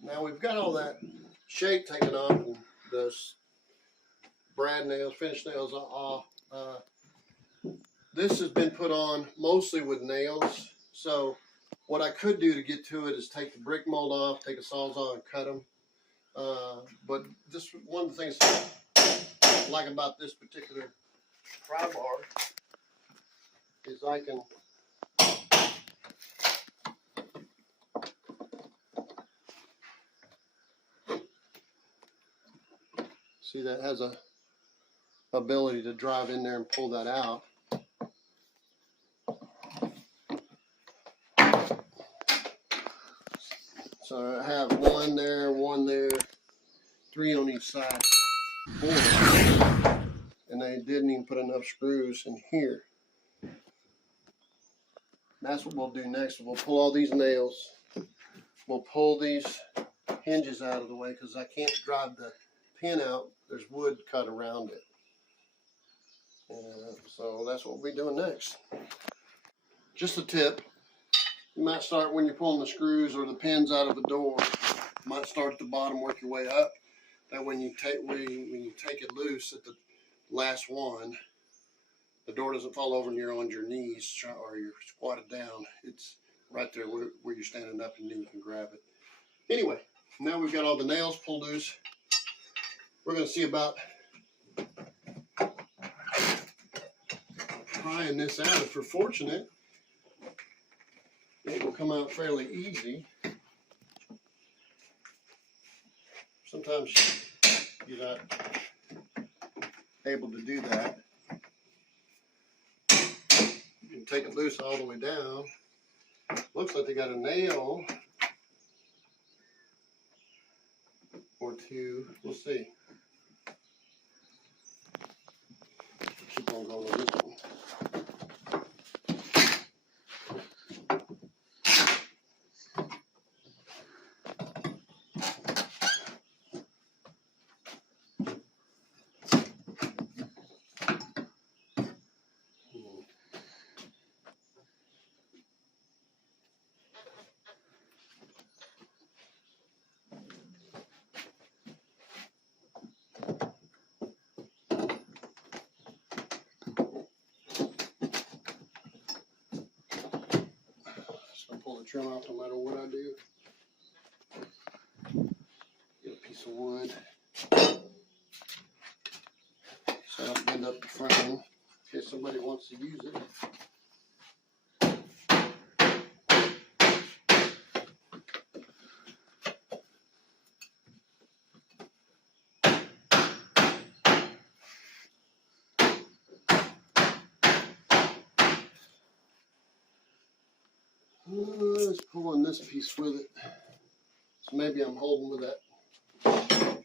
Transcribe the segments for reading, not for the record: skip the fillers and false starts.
Now we've got all that shape taken off and the brad nails, finish nails off. This has been put on mostly with nails. So what I could do to get to it is take the brick mold off, take a Sawzall and cut them. But this one of the things I like about this particular pry bar is I can see that has a ability to drive in there and pull that out. So I have one there, 3 on each side, 4, and they didn't even put enough screws in here. That's what we'll do next. We'll pull all these nails. We'll pull these hinges out of the way because I can't drive the pin out. There's wood cut around it. So that's what we'll be doing next. Just a tip. You might start when you're pulling the screws or the pins out of the door. You might start at the bottom, work your way up. That when you take it loose at the last one, the door doesn't fall over and you're on your knees or you're squatted down. It's right there where you're standing up, and then you can grab it. Anyway, now we've got all the nails pulled loose. We're going to see about prying this out. If we're fortunate, it will come out fairly easy. Sometimes you're not able to do that. You can take it loose all the way down. Looks like they got a nail or 2. We'll see. Keep on going with this one. Pull the trim off no matter what I do. Get a piece of wood so I don't bend up the frame in case somebody wants to use it. Let's pull on this piece with it. So maybe I'm holding with that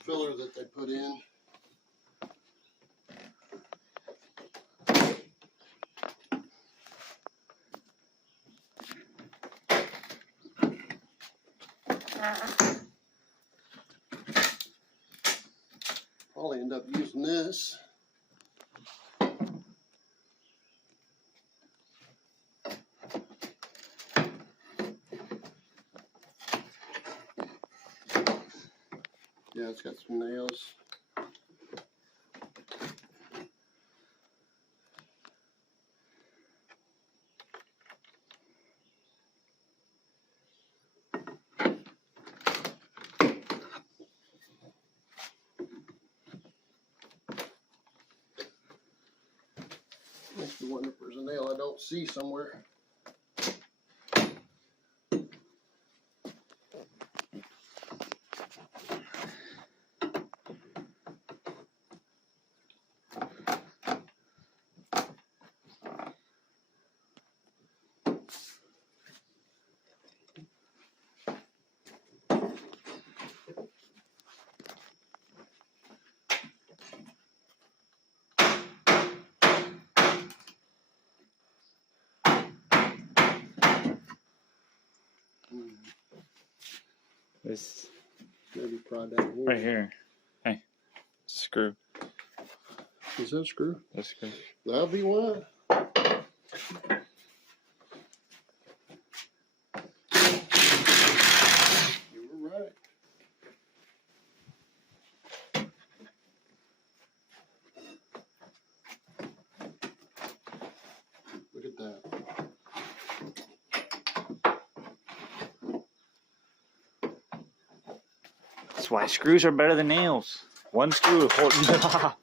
filler that they put in. Probably end up using this. Yeah, it's got some nails. Makes me wonder if there's a nail I don't see somewhere. This Maybe prod down here. right here. Hey. Screw. Is that a screw? That's a screw. That'll be why. You were right. Look at that. That's why screws are better than nails. One screw holding it off.